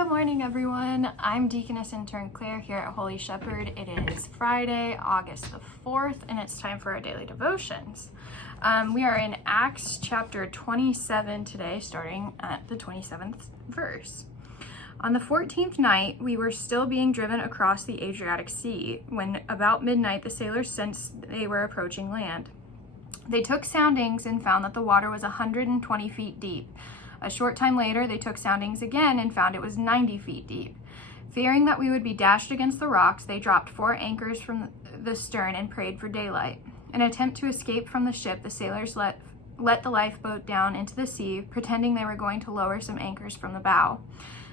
Good morning, everyone. I'm Deaconess Intern Claire here at Holy Shepherd. It is Friday, August the 4th, and it's time for our daily devotions. We are in Acts chapter 27 today, starting at the 27th verse. On the 14th night, we were still being driven across the Adriatic Sea when about midnight the sailors sensed they were approaching land. They took soundings and found that the water was 120 feet deep. A short time later, they took soundings again and found it was 90 feet deep. Fearing that we would be dashed against the rocks, they dropped 4 anchors from the stern and prayed for daylight. In an attempt to escape from the ship, the sailors let the lifeboat down into the sea, pretending they were going to lower some anchors from the bow.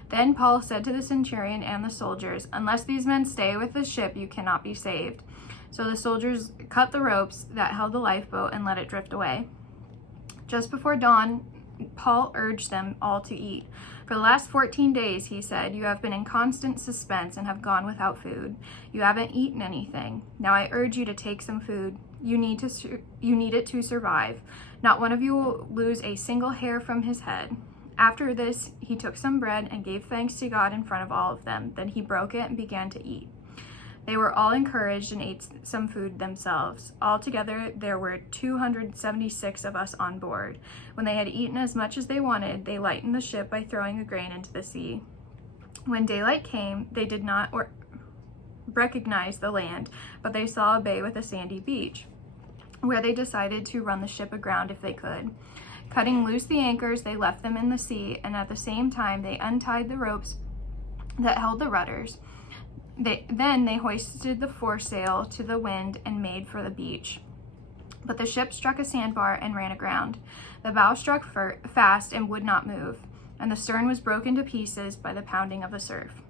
Then Paul said to the centurion and the soldiers, "Unless these men stay with the ship, you cannot be saved." So the soldiers cut the ropes that held the lifeboat and let it drift away. Just before dawn, Paul urged them all to eat. "For the last 14 days," he said, "you have been in constant suspense and have gone without food. You haven't eaten anything. Now I urge you to take some food. You need it to survive. Not one of you will lose a single hair from his head." After this, he took some bread and gave thanks to God in front of all of them. Then he broke it and began to eat. They were all encouraged and ate some food themselves. Altogether, there were 276 of us on board. When they had eaten as much as they wanted, they lightened the ship by throwing the grain into the sea. When daylight came, they did not recognize the land, but they saw a bay with a sandy beach, where they decided to run the ship aground if they could. Cutting loose the anchors, they left them in the sea, and at the same time, they untied the ropes that held the rudders. Then they hoisted the foresail to the wind and made for the beach. But the ship struck a sandbar and ran aground. The bow struck fast and would not move, and the stern was broken to pieces by the pounding of the surf.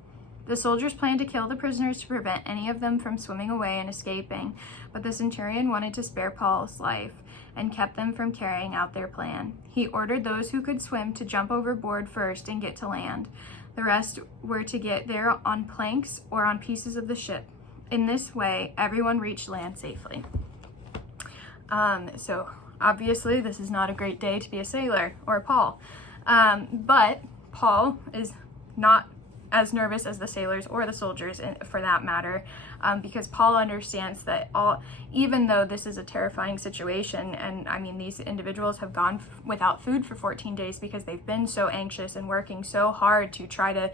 The soldiers planned to kill the prisoners to prevent any of them from swimming away and escaping, but the centurion wanted to spare Paul's life and kept them from carrying out their plan. He ordered those who could swim to jump overboard first and get to land. The rest were to get there on planks or on pieces of the ship. In this way, everyone reached land safely. So obviously this is not a great day to be a sailor or Paul. But Paul is not as nervous as the sailors or the soldiers for that matter, because Paul understands that even though this is a terrifying situation, and I mean these individuals have gone without food for 14 days because they've been so anxious and working so hard to try to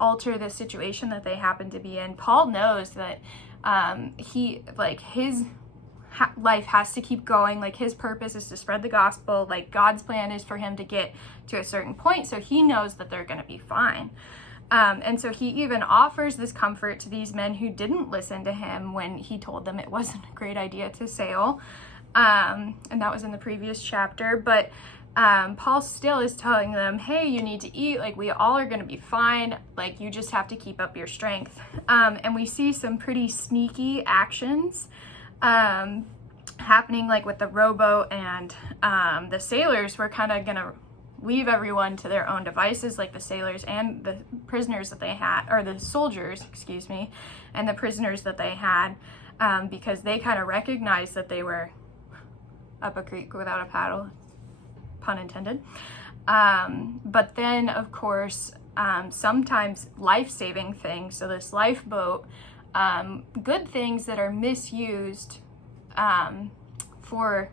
alter the situation that they happen to be in. Paul knows that his life has to keep going. Like, his purpose is to spread the gospel. Like, God's plan is for him to get to a certain point, so he knows that they're going to be fine. And so he even offers this comfort to these men who didn't listen to him when he told them it wasn't a great idea to sail. And that was in the previous chapter. But Paul still is telling them, hey, you need to eat. Like, we all are going to be fine. Like, you just have to keep up your strength. And we see some pretty sneaky actions happening, like with the rowboat, and the sailors were kind of gonna leave everyone to their own devices, like the sailors and the prisoners that they had, or the soldiers, excuse me, and the prisoners that they had, because they kind of recognized that they were up a creek without a paddle, pun intended. But then, of course, sometimes life-saving things, so this lifeboat, good things that are misused for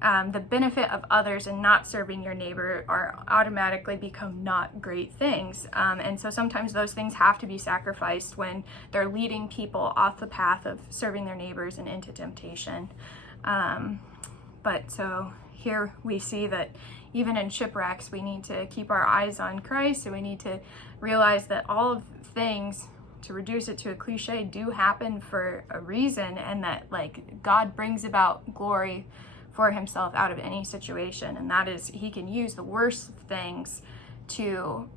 the benefit of others and not serving your neighbor are automatically become not great things. And so sometimes those things have to be sacrificed when they're leading people off the path of serving their neighbors and into temptation. But so here we see that even in shipwrecks, we need to keep our eyes on Christ, and we need to realize that all of things, to reduce it to a cliche, do happen for a reason, and that like God brings about glory for himself out of any situation, and that is, he can use the worst things to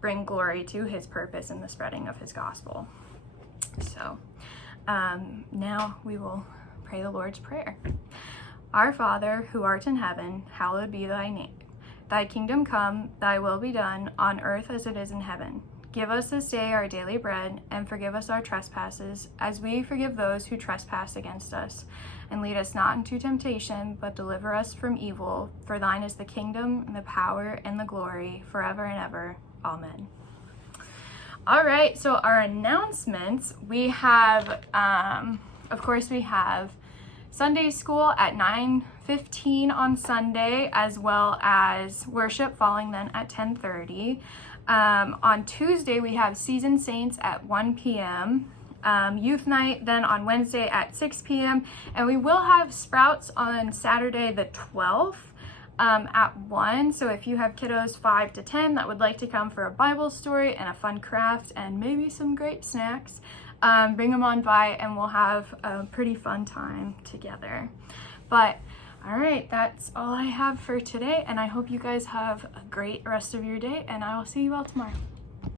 bring glory to his purpose in the spreading of his gospel. So now we will pray the Lord's Prayer. Our Father, who art in heaven, hallowed be thy name. Thy kingdom come, thy will be done, on earth as it is in heaven. Give us this day our daily bread, and forgive us our trespasses, as we forgive those who trespass against us. And lead us not into temptation, but deliver us from evil. For thine is the kingdom, and the power, and the glory, forever and ever. Amen. All right, so our announcements, we have, of course, we have Sunday school at 9:15 on Sunday, as well as worship following then at 10:30. On Tuesday, we have Season Saints at 1 p.m., youth night then on Wednesday at 6 p.m., and we will have Sprouts on Saturday the 12th at 1. So if you have kiddos 5 to 10 that would like to come for a Bible story and a fun craft and maybe some great snacks, bring them on by and we'll have a pretty fun time together. But all right, that's all I have for today, and I hope you guys have a great rest of your day, and I will see you all tomorrow.